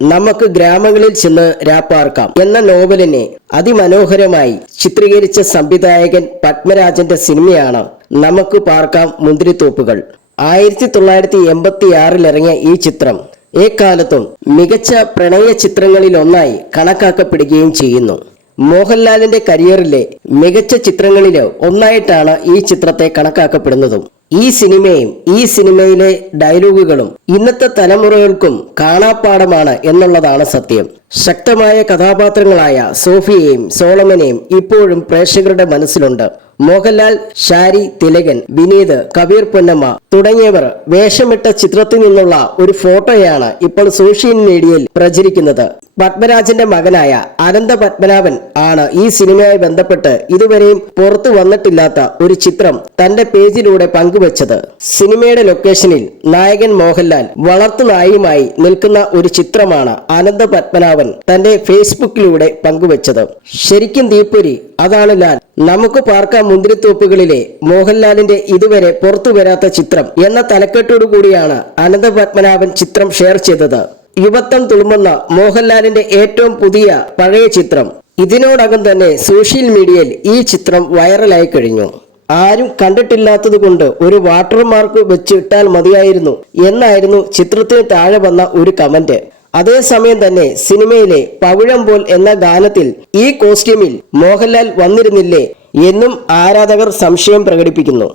നമുക്ക് ഗ്രാമങ്ങളിൽ ചെന്ന് രാപ്പാർക്കാം എന്ന നോവലിനെ അതിമനോഹരമായി ചിത്രീകരിച്ച സംവിധായകൻ പത്മരാജന്റെ സിനിമയാണ് നമുക്ക് പാർക്കാം മുന്തിരിത്തോപ്പുകൾ. 1986 ഇറങ്ങിയ ഈ ചിത്രം എക്കാലത്തും മികച്ച പ്രണയ ചിത്രങ്ങളിലൊന്നായി കണക്കാക്കപ്പെടുകയും ചെയ്യുന്നു. മോഹൻലാലിന്റെ കരിയറിലെ മികച്ച ചിത്രങ്ങളിലെ ഒന്നായിട്ടാണ് ഈ ചിത്രത്തെ കണക്കാക്കപ്പെടുന്നതും. ഈ സിനിമയും ഈ സിനിമയിലെ ഡയലോഗുകളും ഇന്നത്തെ തലമുറകൾക്കും കാണാപ്പാടമാണ് എന്നുള്ളതാണ് സത്യം. ശക്തമായ കഥാപാത്രങ്ങളായ സോഫിയയും സോളമനെയും ഇപ്പോഴും പ്രേക്ഷകരുടെ മനസ്സിലുണ്ട്. മോഹൻലാൽ, ഷാരി, തിലകൻ, വിനീത്, കബീർ പൊന്നമ്മ തുടങ്ങിയവർ വേഷമിട്ട ചിത്രത്തിൽ നിന്നുള്ള ഒരു ഫോട്ടോയാണ് ഇപ്പോൾ സോഷ്യൽ മീഡിയയിൽ പ്രചരിക്കുന്നത്. പത്മരാജന്റെ മകനായ അനന്ത പത്മനാഭൻ ആണ് ഈ സിനിമയുമായി ബന്ധപ്പെട്ട് ഇതുവരെയും പുറത്തു വന്നിട്ടില്ലാത്ത ഒരു ചിത്രം തന്റെ പേജിലൂടെ പങ്കുവച്ചത്. സിനിമയുടെ ലൊക്കേഷനിൽ നായകൻ മോഹൻലാൽ വളർത്തു നായുമായി നിൽക്കുന്ന ഒരു ചിത്രമാണ് അനന്ത പത്മനാഭൻ തന്റെ ഫേസ്ബുക്കിലൂടെ പങ്കുവച്ചത്. ശരിക്കും തീപ്പൊരി അതാണ് ലാൽ. നമുക്ക് പാർക്കാം മുന്തിരിത്തോപ്പുകളിലെ മോഹൻലാലിന്റെ ഇതുവരെ പുറത്തു വരാത്ത ചിത്രം എന്ന തലക്കെട്ടോടു കൂടിയാണ് അനന്ത പത്മനാഭൻ ചിത്രം ഷെയർ ചെയ്തത്. യുവത്വം തുളുമ്പുന്ന മോഹൻലാലിന്റെ ഏറ്റവും പുതിയ പഴയ ചിത്രം. ഇതിനോടകം തന്നെ സോഷ്യൽ മീഡിയയിൽ ഈ ചിത്രം വൈറലായി കഴിഞ്ഞു. ആരും കണ്ടിട്ടില്ലാത്തത് കൊണ്ട് ഒരു വാട്ടർമാർക്ക് വെച്ച് ഇട്ടാൽ മതിയായിരുന്നു എന്നായിരുന്നു ചിത്രത്തിന് താഴെ വന്ന ഒരു കമന്റ്. അതേസമയം തന്നെ സിനിമയിലെ പവിഴം പോൽ എന്ന ഗാനത്തിൽ ഈ കോസ്റ്റ്യൂമിൽ മോഹൻലാൽ വന്നിരുന്നില്ലേ എന്നും ആരാധകർ സംശയം പ്രകടിപ്പിക്കുന്നു.